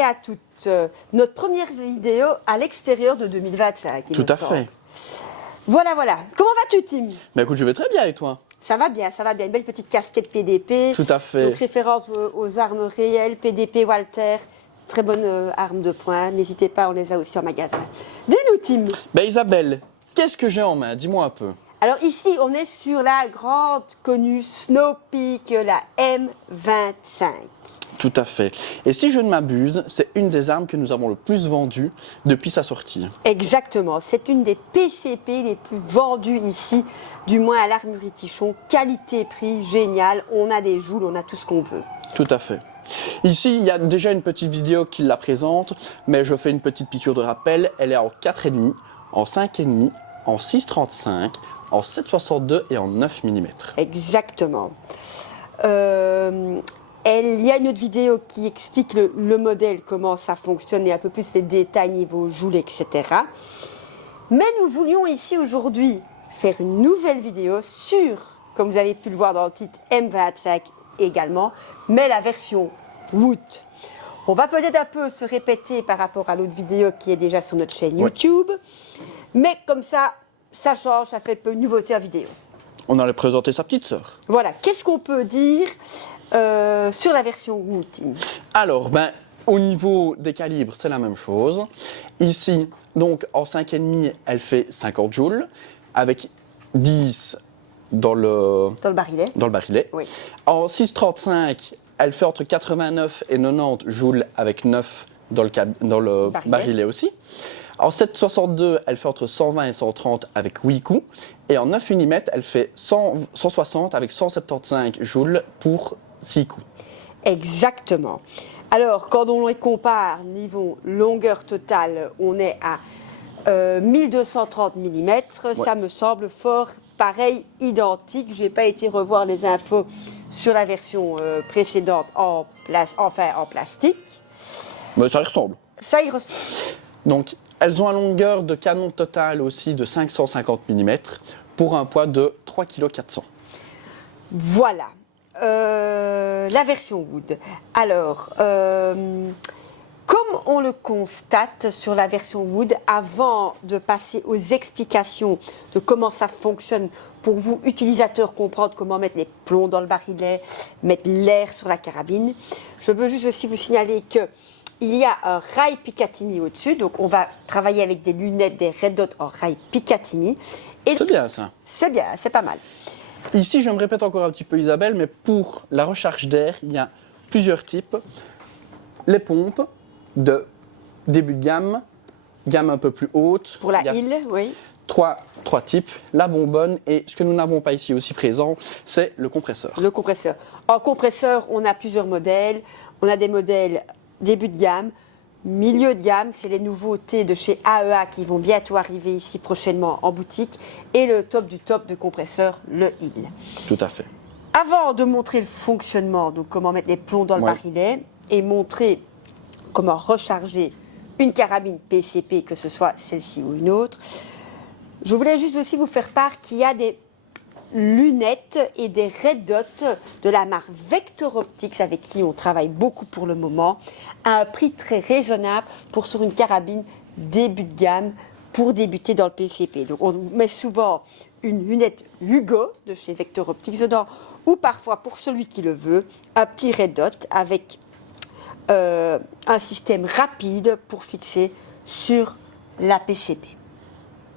et à toutes. Notre première vidéo à l'extérieur de 2025. Tout à fait. Voilà, voilà. Comment vas-tu, Tim? Bah écoute, je vais très bien et toi? Ça va bien, ça va bien. Une belle petite casquette PDP. Tout à fait. Donc référence aux armes réelles, PDP Walther. Très bonne arme de poing. N'hésitez pas, on les a aussi en magasin. Dis-nous, Tim. Bah Isabelle, qu'est-ce que j'ai en main? Dis-moi un peu. Alors ici, on est sur la grande connue Snow Peak, la M25. Tout à fait. Et si je ne m'abuse, c'est une des armes que nous avons le plus vendues depuis sa sortie. Exactement. C'est une des PCP les plus vendues ici, du moins à l'Armurerie Tichon. Qualité-prix, génial. On a des joules, on a tout ce qu'on veut. Tout à fait. Ici, il y a déjà une petite vidéo qui la présente, mais je fais une petite piqûre de rappel. Elle est en 4,5, en 5,5, en 6,35, en 7,62 et en 9 mm. Exactement. Il y a une autre vidéo qui explique le modèle, comment ça fonctionne et un peu plus les détails niveau joule, etc. Mais nous voulions ici aujourd'hui faire une nouvelle vidéo sur, comme vous avez pu le voir dans le titre, M25 également, mais la version Wood. On va peut-être un peu se répéter par rapport à l'autre vidéo qui est déjà sur notre chaîne YouTube, mais comme ça change, ça fait un peu une nouveauté en vidéo. On allait présenter sa petite sœur. Voilà, qu'est-ce qu'on peut dire sur la version Wood? Alors, au niveau des calibres, c'est la même chose. Ici, donc en 5,5, elle fait 50 joules, avec 10 dans le barillet. Oui. En 6,35, elle fait entre 89 et 90 joules, avec 9 dans le barillet aussi. En 7,62, elle fait entre 120 et 130 avec 8 coups. Et en 9 mm, elle fait 160 avec 175 joules pour 6 coups. Exactement. Alors, quand on les compare, niveau longueur totale, on est à 1230 mm. Ouais. Ça me semble fort pareil, identique. Je n'ai pas été revoir les infos sur la version précédente en plastique. Mais ça y ressemble. Ça y ressemble. Donc, elles ont une longueur de canon totale aussi de 550 mm pour un poids de 3,4 kg. Voilà. La version Wood. Alors, comme on le constate sur la version Wood, avant de passer aux explications de comment ça fonctionne pour vous, utilisateurs, comprendre comment mettre les plombs dans le barillet, mettre l'air sur la carabine, je veux juste aussi vous signaler que il y a un rail Picatinny au-dessus, donc on va travailler avec des lunettes, des Red Dot en rail Picatinny. C'est bien ça. C'est bien, c'est pas mal. Ici, je me répète encore un petit peu Isabelle, mais pour la recharge d'air, il y a plusieurs types. Les pompes de début de gamme un peu plus haute. Pour la île, oui. Trois types, la bonbonne et ce que nous n'avons pas ici aussi présent, c'est le compresseur. Le compresseur. En compresseur, on a plusieurs modèles. On a des modèles début de gamme, milieu de gamme, c'est les nouveautés de chez AEA qui vont bientôt arriver ici prochainement en boutique, et le top du top de compresseur, le Hill. Tout à fait. Avant de montrer le fonctionnement, donc comment mettre les plombs dans le barillet, et montrer comment recharger une carabine PCP, que ce soit celle-ci ou une autre, je voulais juste aussi vous faire part qu'il y a des lunettes et des Red Dot de la marque Vector Optics avec qui on travaille beaucoup pour le moment, à un prix très raisonnable pour sur une carabine début de gamme pour débuter dans le PCP. Donc on met souvent une lunette Hugo de chez Vector Optics dedans, ou parfois pour celui qui le veut, un petit Red Dot avec un système rapide pour fixer sur la PCP.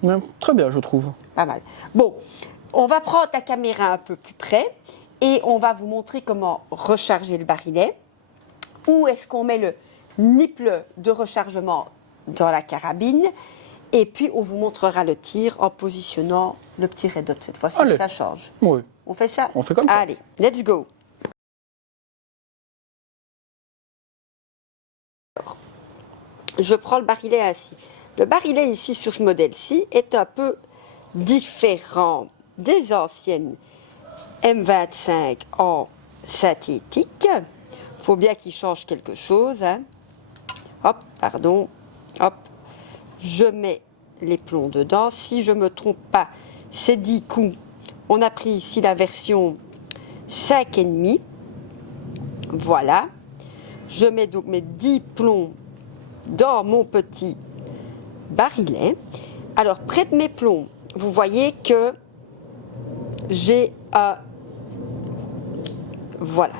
Ouais, très bien, je trouve. Pas mal. Bon, on va prendre la caméra un peu plus près et on va vous montrer comment recharger le barillet. Où est-ce qu'on met le nipple de rechargement dans la carabine. Et puis, on vous montrera le tir en positionnant le petit Red Dot. Cette fois-ci, ça change. Oui. On fait ça? On fait comme ça. Allez, let's go. Je prends le barillet ainsi. Le barillet ici, sur ce modèle-ci, est un peu différent des anciennes M25 en synthétique. Il faut bien qu'il change quelque chose. Hein. Hop, pardon. Hop. Je mets les plombs dedans. Si je ne me trompe pas, c'est 10 coups. On a pris ici la version 5,5. Voilà. je mets donc mes 10 plombs dans mon petit barillet. Alors, près de mes plombs, vous voyez que j'ai voilà.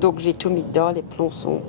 Donc, j'ai tout mis dedans, les plombs sont